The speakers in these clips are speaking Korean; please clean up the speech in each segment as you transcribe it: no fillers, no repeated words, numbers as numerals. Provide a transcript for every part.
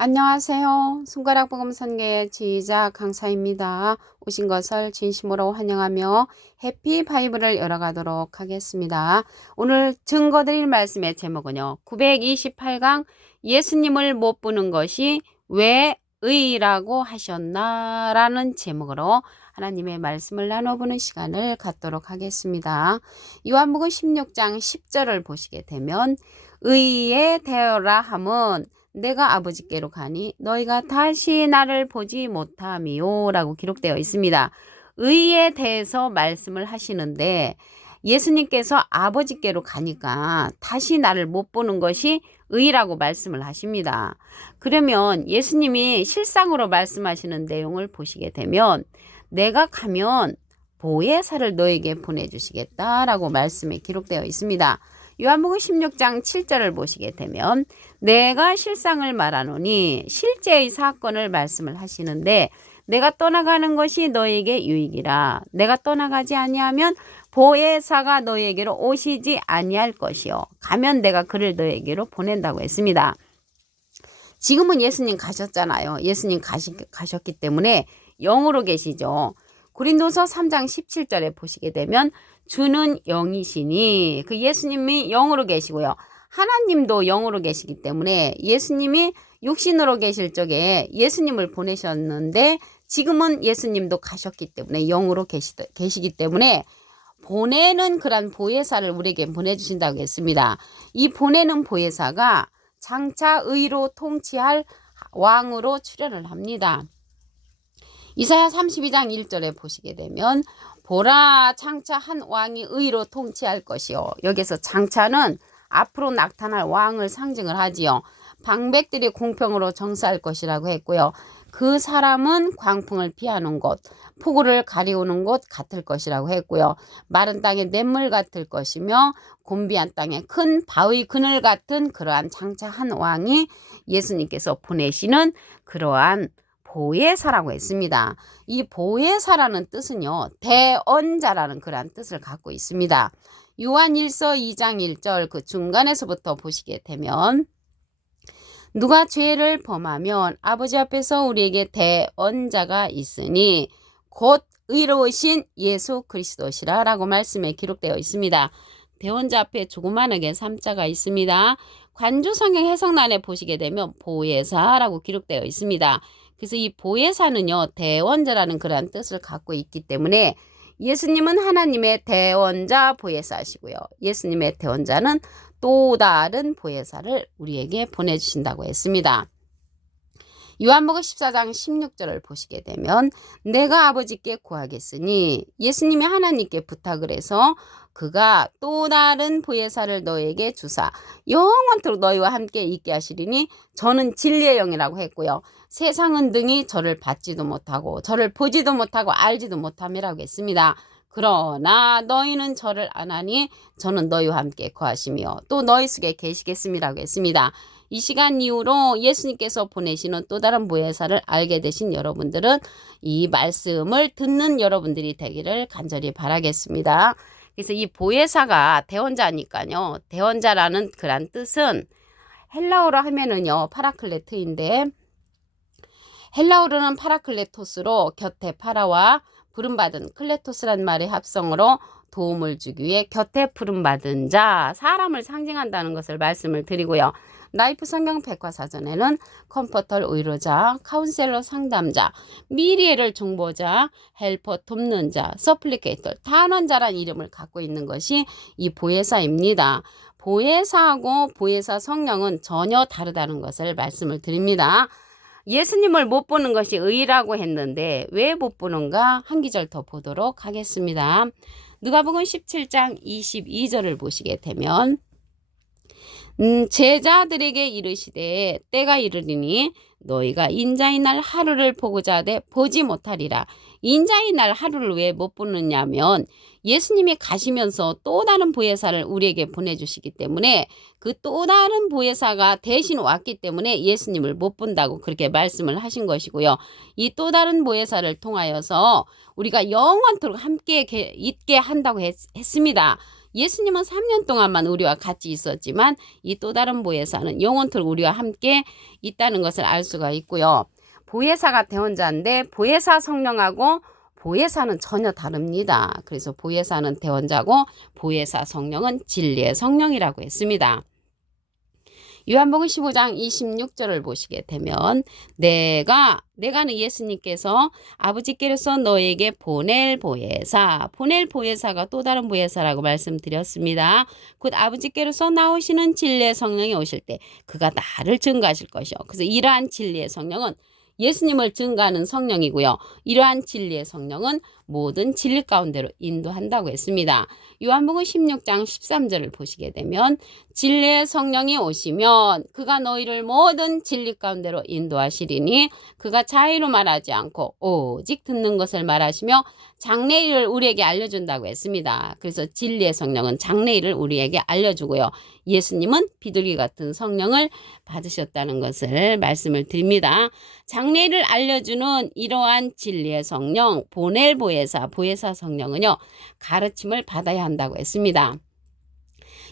안녕하세요. 손가락 복음 선교의 지휘자 강사입니다. 오신 것을 진심으로 환영하며 해피 바이블을 열어가도록 하겠습니다. 오늘 증거드릴 말씀의 제목은요. 928강 예수님을 못 보는 것이 왜 의라고 하셨나? 라는 제목으로 하나님의 말씀을 나눠보는 시간을 갖도록 하겠습니다. 요한복음 16장 10절을 보시게 되면 의에 대하라 함은 내가 아버지께로 가니 너희가 다시 나를 보지 못함이요 라고 기록되어 있습니다. 의에 대해서 말씀을 하시는데 예수님께서 아버지께로 가니까 다시 나를 못 보는 것이 의라고 말씀을 하십니다. 그러면 예수님이 실상으로 말씀하시는 내용을 보시게 되면 내가 가면 보혜사를 너에게 보내주시겠다라고 말씀에 기록되어 있습니다. 요한복음 16장 7절을 보시게 되면 내가 실상을 말하노니 실제의 사건을 말씀을 하시는데 내가 떠나가는 것이 너에게 유익이라. 내가 떠나가지 아니하면 보혜사가 너에게로 오시지 아니할 것이요. 가면 내가 그를 너에게로 보낸다고 했습니다. 지금은 예수님 가셨잖아요. 예수님 가셨기 때문에 영으로 계시죠. 고린도서 3장 17절에 보시게 되면 주는 영이시니 그 예수님이 영으로 계시고요. 하나님도 영으로 계시기 때문에 예수님이 육신으로 계실 적에 예수님을 보내셨는데 지금은 예수님도 가셨기 때문에 영으로 계시기 때문에 보내는 그런 보혜사를 우리에게 보내주신다고 했습니다. 이 보내는 보혜사가 장차 의로 통치할 왕으로 출현을 합니다. 이사야 32장 1절에 보시게 되면 보라 장차 한 왕이 의로 통치할 것이요. 여기서 장차는 앞으로 나타날 왕을 상징을 하지요. 방백들이 공평으로 정사할 것이라고 했고요. 그 사람은 광풍을 피하는 곳, 폭우를 가리우는 곳 같을 것이라고 했고요. 마른 땅에 냇물 같을 것이며 곤비한 땅에 큰 바위 그늘 같은 그러한 장차 한 왕이 예수님께서 보내시는 그러한 보혜사라고 했습니다. 이 보혜사라는 뜻은요. 대언자라는 그러한 뜻을 갖고 있습니다. 요한일서 2장 1절 그 중간에서부터 보시게 되면 누가 죄를 범하면 아버지 앞에서 우리에게 대언자가 있으니 곧 의로우신 예수 그리스도시라 라고 말씀에 기록되어 있습니다. 대언자 앞에 조그마하게 3자가 있습니다. 관주성경 해석란에 보시게 되면 보혜사라고 기록되어 있습니다. 그래서 이 보혜사는요. 대언자라는 그런 뜻을 갖고 있기 때문에 예수님은 하나님의 대언자 보혜사시고요. 예수님의 대언자는 또 다른 보혜사를 우리에게 보내주신다고 했습니다. 요한복음 14장 16절을 보시게 되면 내가 아버지께 구하겠으니 예수님이 하나님께 부탁을 해서 그가 또 다른 보혜사를 너에게 주사 영원토록 너희와 함께 있게 하시리니 저는 진리의 영이라고 했고요. 세상은 등이 저를 받지도 못하고 저를 보지도 못하고 알지도 못함이라고 했습니다. 그러나 너희는 저를 아나니 저는 너희와 함께 거하시며 또 너희 속에 계시겠음이라고 했습니다. 이 시간 이후로 예수님께서 보내시는 또 다른 보혜사를 알게 되신 여러분들은 이 말씀을 듣는 여러분들이 되기를 간절히 바라겠습니다. 그래서 이 보혜사가 대언자니까요. 대언자라는 그런 뜻은 헬라어로 하면은요. 파라클레트인데 헬라어로는 파라클레토스로 곁에 파라와 부름받은 클레토스란 말의 합성으로 도움을 주기 위해 곁에 부름받은 자, 사람을 상징한다는 것을 말씀을 드리고요. 나이프 성경 백과사전에는 컴포터 위로자, 카운셀러 상담자, 미리에를 중보자, 헬퍼 돕는 자, 서플리케이터, 탄원자란 이름을 갖고 있는 것이 이 보혜사입니다. 보혜사하고 보혜사 성령은 전혀 다르다는 것을 말씀을 드립니다. 예수님을 못 보는 것이 의라고 했는데 왜 못 보는가 한 기절 더 보도록 하겠습니다. 누가복음 17장 22절을 보시게 되면 제자들에게 이르시되 때가 이르리니 너희가 인자의 날 하루를 보고자 하되 보지 못하리라. 인자의 날 하루를 왜 못 보느냐면 예수님이 가시면서 또 다른 보혜사를 우리에게 보내주시기 때문에 그 또 다른 보혜사가 대신 왔기 때문에 예수님을 못 본다고 그렇게 말씀을 하신 것이고요. 이 또 다른 보혜사를 통하여서 우리가 영원토록 함께 있게 한다고 했습니다. 예수님은 3년 동안만 우리와 같이 있었지만 이 또 다른 보혜사는 영원토록 우리와 함께 있다는 것을 알 수가 있고요. 보혜사가 대원자인데 보혜사 성령하고 보혜사는 전혀 다릅니다. 그래서 보혜사는 대원자고 보혜사 성령은 진리의 성령이라고 했습니다. 요한복음 15장 26절을 보시게 되면 내가는 예수님께서 아버지께로서 너에게 보낼 보혜사가 또 다른 보혜사라고 말씀드렸습니다. 곧 아버지께로서 나오시는 진리의 성령이 오실 때 그가 나를 증거하실 것이요. 그래서 이러한 진리의 성령은 예수님을 증거하는 성령이고요. 이러한 진리의 성령은 모든 진리 가운데로 인도한다고 했습니다. 요한복음 16장 13절을 보시게 되면 진리의 성령이 오시면 그가 너희를 모든 진리 가운데로 인도하시리니 그가 자의로 말하지 않고 오직 듣는 것을 말하시며 장래일을 우리에게 알려준다고 했습니다. 그래서 진리의 성령은 장래일을 우리에게 알려주고요. 예수님은 비둘기 같은 성령을 받으셨다는 것을 말씀을 드립니다. 장래일을 알려주는 이러한 진리의 성령, 보낼 보혜사 성령은요, 가르침을 받아야 한다고 했습니다.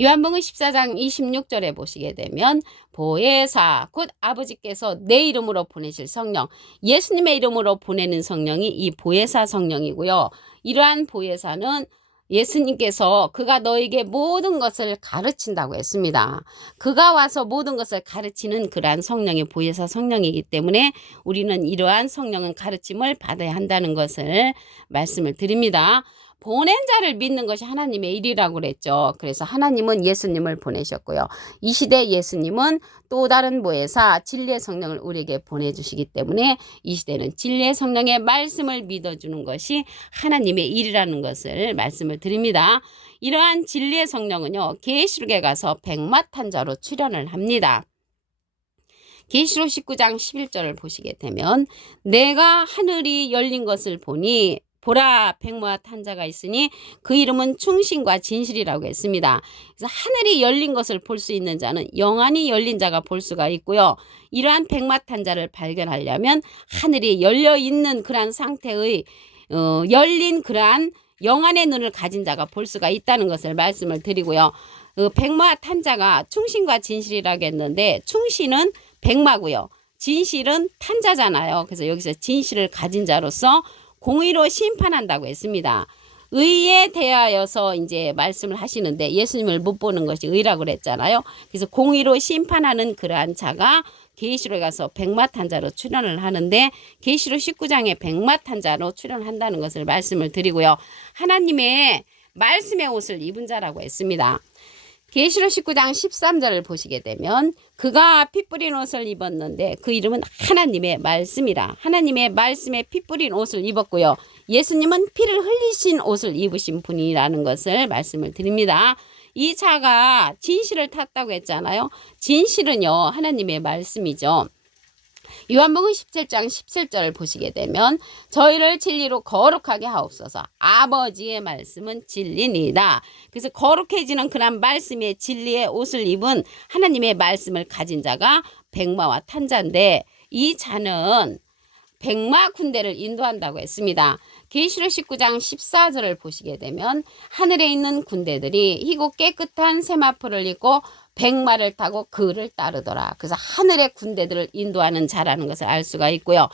요한복음 14장 26절에 보시게 되면 보혜사 곧 아버지께서 내 이름으로 보내실 성령, 예수님의 이름으로 보내는 성령이 이 보혜사 성령이고요. 이러한 보혜사는 예수님께서 그가 너에게 모든 것을 가르친다고 했습니다. 그가 와서 모든 것을 가르치는 그러한 성령이 보혜사 성령이기 때문에 우리는 이러한 성령은 가르침을 받아야 한다는 것을 말씀을 드립니다. 보낸 자를 믿는 것이 하나님의 일이라고 그랬죠. 그래서 하나님은 예수님을 보내셨고요. 이 시대 예수님은 또 다른 보혜사 진리의 성령을 우리에게 보내주시기 때문에 이 시대는 진리의 성령의 말씀을 믿어주는 것이 하나님의 일이라는 것을 말씀을 드립니다. 이러한 진리의 성령은요, 계시록에 가서 백마탄자로 출현을 합니다. 계시록 19장 11절을 보시게 되면 내가 하늘이 열린 것을 보니 보라 백마와 탄자가 있으니 그 이름은 충신과 진실이라고 했습니다. 그래서 하늘이 열린 것을 볼 수 있는 자는 영안이 열린 자가 볼 수가 있고요. 이러한 백마 탄자를 발견하려면 하늘이 열려 있는 그러한 상태의 열린 그러한 영안의 눈을 가진 자가 볼 수가 있다는 것을 말씀을 드리고요. 백마 탄자가 충신과 진실이라고 했는데 충신은 백마고요. 진실은 탄자잖아요. 그래서 여기서 진실을 가진 자로서 공의로 심판한다고 했습니다. 의에 대하여서 이제 말씀을 하시는데 예수님을 못 보는 것이 의라고 그랬잖아요. 그래서 공의로 심판하는 그러한 자가 계시록에 가서 백마탄자로 출현을 하는데 계시록 19장에 백마탄자로 출현한다는 것을 말씀을 드리고요. 하나님의 말씀의 옷을 입은 자라고 했습니다. 계시록 19장 13절을 보시게 되면 그가 피 뿌린 옷을 입었는데 그 이름은 하나님의 말씀이라. 하나님의 말씀에 피 뿌린 옷을 입었고요. 예수님은 피를 흘리신 옷을 입으신 분이라는 것을 말씀을 드립니다. 이 자가 진실을 탔다고 했잖아요. 진실은요, 하나님의 말씀이죠. 요한복음 17장 17절을 보시게 되면 저희를 진리로 거룩하게 하옵소서. 아버지의 말씀은 진리니다. 그래서 거룩해지는 그런 말씀의 진리의 옷을 입은 하나님의 말씀을 가진 자가 백마와 탄자인데 이 자는 백마 군대를 인도한다고 했습니다. 계시록 19장 14절을 보시게 되면 하늘에 있는 군대들이 희고 깨끗한 세마포를 입고 백마를 타고 그를 따르더라. 그래서 하늘의 군대들을 인도하는 자라는 것을 알 수가 있고요.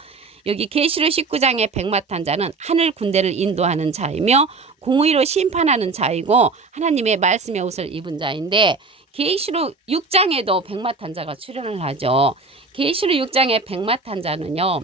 여기 계시록 19장의 백마 탄 자는 하늘 군대를 인도하는 자이며 공의로 심판하는 자이고 하나님의 말씀의 옷을 입은 자인데 계시록 6장에도 백마 탄 자가 출현을 하죠. 계시록 6장의 백마 탄 자는요.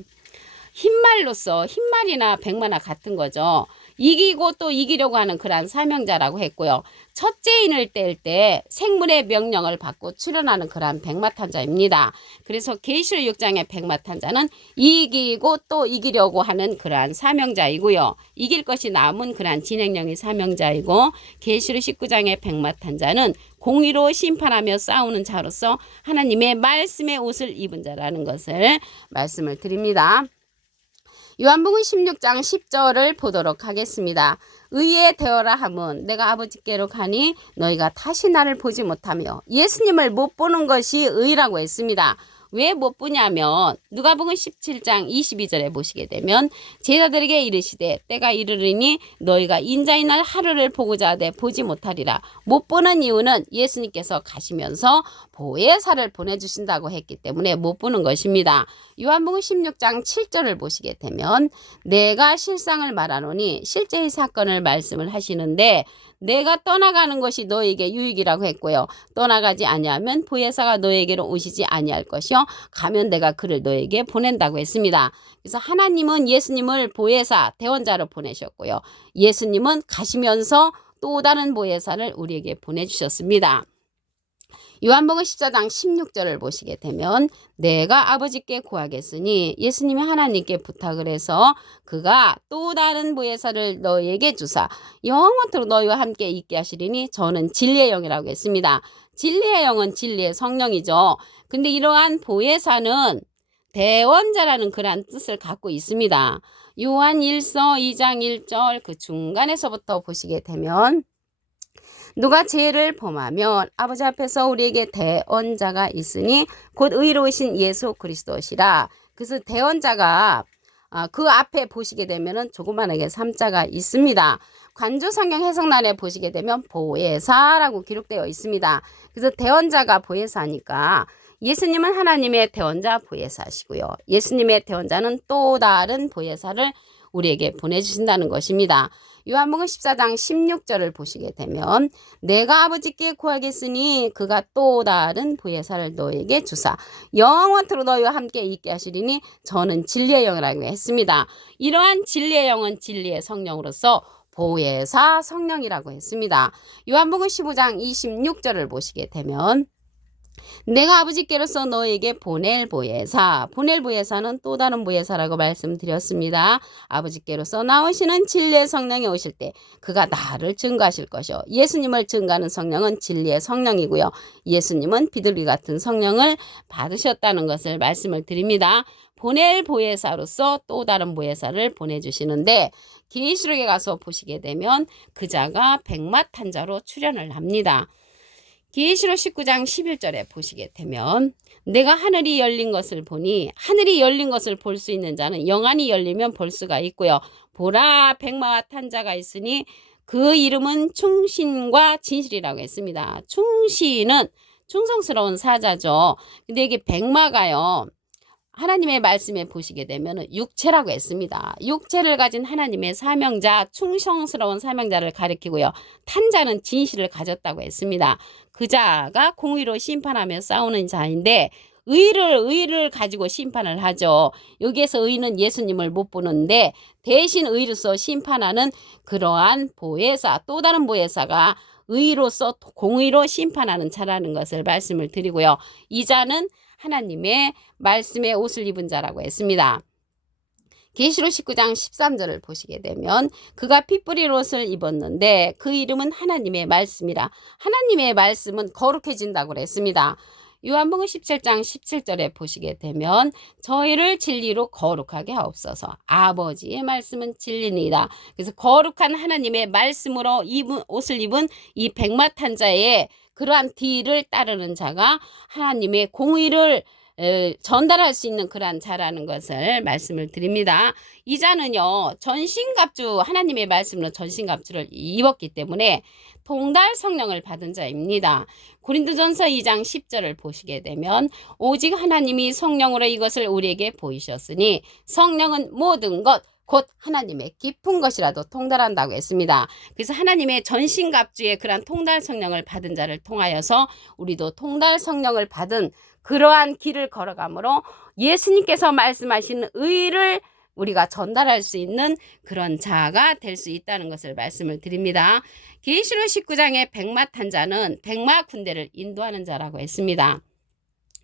흰말로서 흰말이나 백마나 같은 거죠. 이기고 또 이기려고 하는 그러한 사명자라고 했고요. 첫째 인을 뗄 때 생물의 명령을 받고 출현하는 그러한 백마탄자입니다. 그래서 계시록 6장의 백마탄자는 이기고 또 이기려고 하는 그러한 사명자이고요. 이길 것이 남은 그러한 진행령의 사명자이고 계시록 19장의 백마탄자는 공의로 심판하며 싸우는 자로서 하나님의 말씀의 옷을 입은 자라는 것을 말씀을 드립니다. 요한복음 16장 10절을 보도록 하겠습니다. 의에 되어라 함은 내가 아버지께로 가니 너희가 다시 나를 보지 못하며 예수님을 못 보는 것이 의라고 했습니다. 왜 못 보냐면 누가복음 17장 22절에 보시게 되면 제자들에게 이르시되 때가 이르리니 너희가 인자의 날 하루를 보고자 하되 보지 못하리라. 못 보는 이유는 예수님께서 가시면서 보혜사를 보내주신다고 했기 때문에 못 보는 것입니다. 요한복음 16장 7절을 보시게 되면 내가 실상을 말하노니 실제의 사건을 말씀을 하시는데 내가 떠나가는 것이 너에게 유익이라고 했고요. 떠나가지 아니하면 보혜사가 너에게로 오시지 아니할 것이요. 가면 내가 그를 너에게 보낸다고 했습니다. 그래서 하나님은 예수님을 보혜사, 대원자로 보내셨고요. 예수님은 가시면서 또 다른 보혜사를 우리에게 보내주셨습니다. 요한복음 14장 16절을 보시게 되면 내가 아버지께 구하겠으니 예수님이 하나님께 부탁을 해서 그가 또 다른 보혜사를 너희에게 주사 영원토록 너희와 함께 있게 하시리니 저는 진리의 영이라고 했습니다. 진리의 영은 진리의 성령이죠. 근데 이러한 보혜사는 대원자라는 그러한 뜻을 갖고 있습니다. 요한 1서 2장 1절 그 중간에서부터 보시게 되면 누가 죄를 범하면 아버지 앞에서 우리에게 대언자가 있으니 곧 의로우신 예수 그리스도시라. 그래서 대언자가 그 앞에 보시게 되면은 조그만하게 3자가 있습니다. 관조 성경 해석란에 보시게 되면 보혜사라고 기록되어 있습니다. 그래서 대언자가 보혜사니까 예수님은 하나님의 대언자 보혜사시고요. 예수님의 대언자는 또 다른 보혜사를 우리에게 보내주신다는 것입니다. 요한복음 14장 16절을 보시게 되면 내가 아버지께 구하겠으니 그가 또 다른 보혜사를 너에게 주사 영원토록 너희와 함께 있게 하시리니 저는 진리의 영이라고 했습니다. 이러한 진리의 영은 진리의 성령으로서 보혜사 성령이라고 했습니다. 요한복음 15장 26절을 보시게 되면 내가 아버지께로서 너에게 보낼 보혜사는 또 다른 보혜사라고 말씀드렸습니다. 아버지께로서 나오시는 진리의 성령이 오실 때 그가 나를 증거하실 것이요. 예수님을 증거하는 성령은 진리의 성령이고요. 예수님은 비둘기 같은 성령을 받으셨다는 것을 말씀을 드립니다. 보낼 보혜사로서 또 다른 보혜사를 보내주시는데 계시록에 가서 보시게 되면 그자가 백마탄자로 출현을 합니다. 계시록 19장 11절에 보시게 되면 내가 하늘이 열린 것을 보니 하늘이 열린 것을 볼 수 있는 자는 영안이 열리면 볼 수가 있고요. 보라 백마와 탄자가 있으니 그 이름은 충신과 진실이라고 했습니다. 충신은 충성스러운 사자죠. 근데 이게 백마가요. 하나님의 말씀에 보시게 되면 육체라고 했습니다. 육체를 가진 하나님의 사명자, 충성스러운 사명자를 가리키고요. 탄자는 진실을 가졌다고 했습니다. 그 자가 공의로 심판하며 싸우는 자인데 의를 가지고 심판을 하죠. 여기에서 의는 예수님을 못 보는데 대신 의로서 심판하는 그러한 보혜사, 또 다른 보혜사가 의로서 공의로 심판하는 자라는 것을 말씀을 드리고요. 이 자는 하나님의 말씀의 옷을 입은 자라고 했습니다. 계시록 19장 13절을 보시게 되면 그가 피 뿌릴 옷을 입었는데 그 이름은 하나님의 말씀이라. 하나님의 말씀은 거룩해진다고 그랬습니다. 요한복음 17장 17절에 보시게 되면 저희를 진리로 거룩하게 하옵소서. 아버지의 말씀은 진리니이다. 그래서 거룩한 하나님의 말씀으로 옷을 입은 이 백마탄자의 그러한 뒤를 따르는 자가 하나님의 공의를 전달할 수 있는 그러한 자라는 것을 말씀을 드립니다. 이 자는요 전신갑주 하나님의 말씀으로 전신갑주를 입었기 때문에 통달 성령을 받은 자입니다. 고린도전서 2장 10절을 보시게 되면 오직 하나님이 성령으로 이것을 우리에게 보이셨으니 성령은 모든 것 곧 하나님의 깊은 것이라도 통달한다고 했습니다. 그래서 하나님의 전신갑주의 그러한 통달 성령을 받은 자를 통하여서 우리도 통달 성령을 받은 그러한 길을 걸어가므로 예수님께서 말씀하시는 의를 우리가 전달할 수 있는 그런 자가 될 수 있다는 것을 말씀을 드립니다. 계시록 19장의 백마탄자는 백마 군대를 인도하는 자라고 했습니다.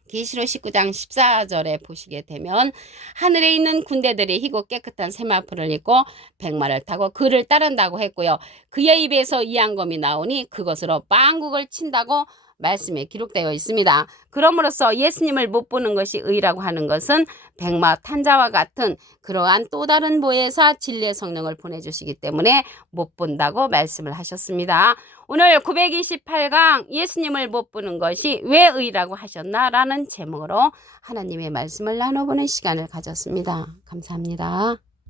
계시록 19장 14절에 보시게 되면 하늘에 있는 군대들이 희고 깨끗한 세마포를 입고 백마를 타고 그를 따른다고 했고요. 그의 입에서 이한검이 나오니 그것으로 빵국을 친다고 말씀에 기록되어 있습니다. 그럼으로써 예수님을 못 보는 것이 의라고 하는 것은 백마탄자와 같은 그러한 또 다른 보혜사 진리의 성령을 보내주시기 때문에 못 본다고 말씀을 하셨습니다. 오늘 928강 예수님을 못 보는 것이 왜 의라고 하셨나라는 제목으로 하나님의 말씀을 나눠보는 시간을 가졌습니다. 감사합니다.